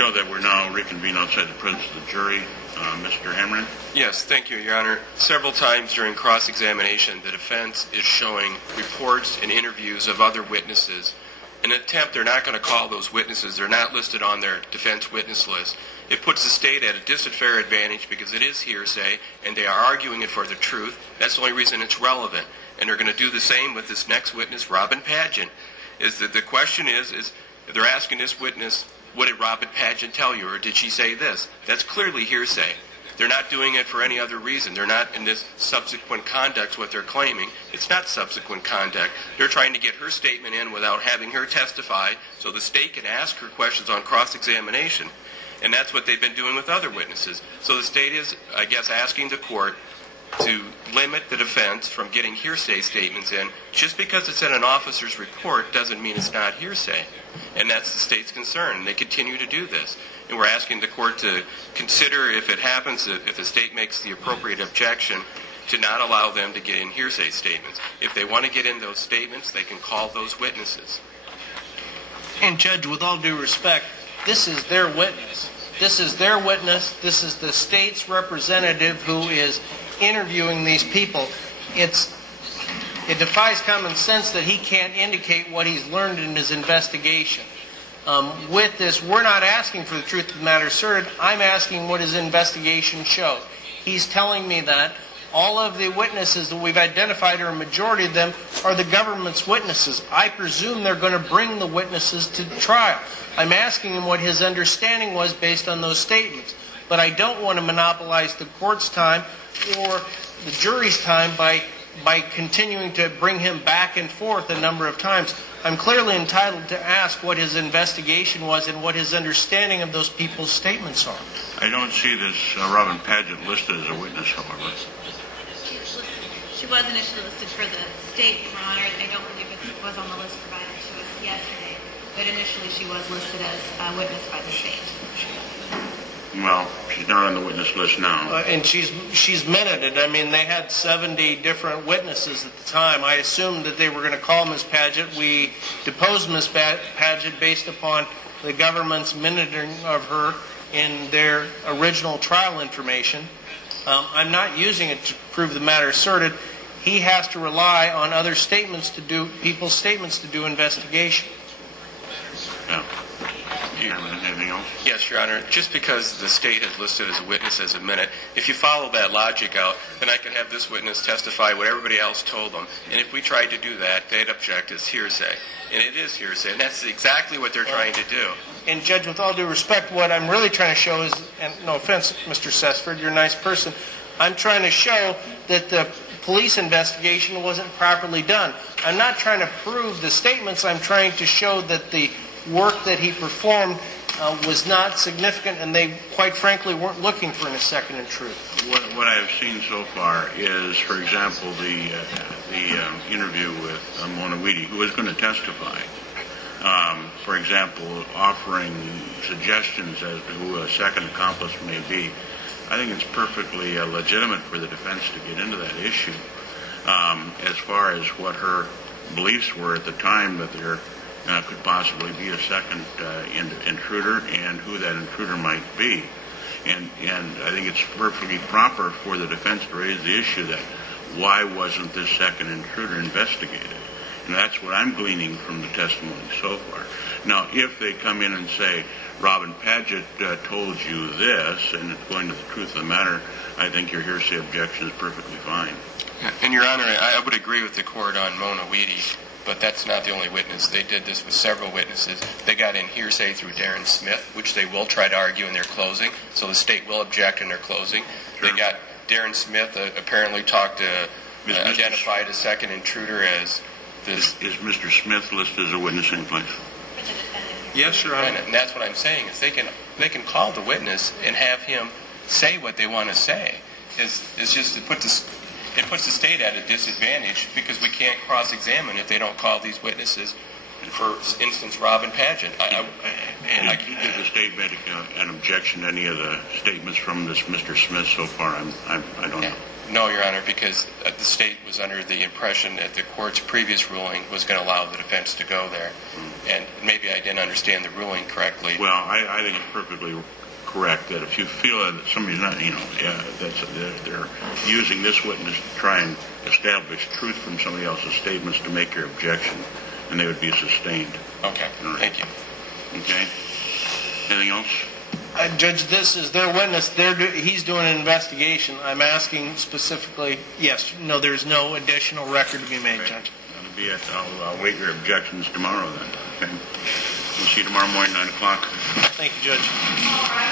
show that we're now reconvened outside the presence of the jury. Mr. Hamrin? Yes, thank you, Your Honor. Several times during cross-examination, the defense is showing reports and interviews of other witnesses. In an attempt, they're not going to call those witnesses. They're not listed on their defense witness list. It puts the state at a unfair advantage because it is hearsay, and they are arguing it for the truth. That's the only reason it's relevant. And they're going to do the same with this next witness, Robin Padgett. The question is they're asking this witness, what did Robin Padgett tell you, or did she say this? That's clearly hearsay. They're not doing it for any other reason. They're not in this subsequent conduct, what they're claiming. It's not subsequent conduct. They're trying to get her statement in without having her testify so the state can ask her questions on cross-examination. And that's what they've been doing with other witnesses. So the state is, I guess, asking the court to limit the defense from getting hearsay statements in. Just because it's in an officer's report doesn't mean it's not hearsay. And that's the state's concern. They continue to do this. And we're asking the court to consider, if it happens, if the state makes the appropriate objection, to not allow them to get in hearsay statements. If they want to get in those statements, they can call those witnesses. And Judge, with all due respect, this is their witness. This is their witness. This is the state's representative who is interviewing these people. It defies common sense that he can't indicate what he's learned in his investigation. With this, we're not asking for the truth of the matter asserted. I'm asking what his investigation showed. He's telling me that all of the witnesses that we've identified, or a majority of them, are the government's witnesses. I presume they're going to bring the witnesses to trial. I'm asking him what his understanding was based on those statements. But I don't want to monopolize the court's time or the jury's time by continuing to bring him back and forth a number of times. I'm clearly entitled to ask what his investigation was and what his understanding of those people's statements are. I don't see this Robin Padgett listed as a witness, however. She was initially listed for the state, Your Honor. I don't believe it was on the list provided to us yesterday, but initially she was listed as a witness by the state. Well, she's not on the witness list now. And she's minuted. I mean, they had 70 different witnesses at the time. I assumed that they were going to call Ms. Padgett. We deposed Ms. Padgett based upon the government's minuting of her in their original trial information. I'm not using it to prove the matter asserted. He has to rely on other statements to do, people's statements to do investigation. Yeah. Anything else? Yes, Your Honor. Just because the state has listed as a witness as a minute, if you follow that logic out, then I can have this witness testify what everybody else told them. And if we tried to do that, they'd object as hearsay. And it is hearsay, and that's exactly what they're trying to do. And Judge, with all due respect, what I'm really trying to show is, and no offense, Mr. Sesford, you're a nice person, I'm trying to show that the police investigation wasn't properly done. I'm not trying to prove the statements. I'm trying to show that the work that he performed was not significant, and they, quite frankly, weren't looking for a second in truth. What I have seen so far is, for example, the interview with Mona Weedy, who is going to testify. For example, offering suggestions as to who a second accomplice may be. I think it's perfectly legitimate for the defense to get into that issue. As far as what her beliefs were at the time that there could possibly be a second intruder and who that intruder might be. And I think it's perfectly proper for the defense to raise the issue that why wasn't this second intruder investigated? And that's what I'm gleaning from the testimony so far. Now, if they come in and say, Robin Padgett told you this, and it's going to the truth of the matter, I think your hearsay objection is perfectly fine. And, Your Honor, I would agree with the court on Mona Weedy, but that's not the only witness. They did this with several witnesses. They got in hearsay through Darren Smith, which they will try to argue in their closing, so the state will object in their closing. Sure. They got Darren Smith apparently identified a second intruder as this. Is Mr. Smith listed as a witness in place? Yes, Your Honor. And that's what I'm saying, is they can call the witness and have him say what they want to say. It's just it puts the state at a disadvantage because we can't cross-examine if they don't call these witnesses. For instance, Robin Padgett. Did the state make an objection to any of the statements from this Mr. Smith so far? I don't know. No, Your Honor, because the state was under the impression that the court's previous ruling was going to allow the defense to go there. And maybe I didn't understand the ruling correctly. Well, I think it's perfectly correct that if you feel that somebody's not, they're using this witness to try and establish truth from somebody else's statements to make your objection, and they would be sustained. Okay, right. Thank you. Okay. Anything else? Judge, this is their witness. He's doing an investigation. I'm asking specifically, yes, no, there's no additional record to be made, Okay. Judge. That'll be it. I'll wait your objections tomorrow then. Okay. We'll see you tomorrow morning, 9 o'clock. Thank you, Judge.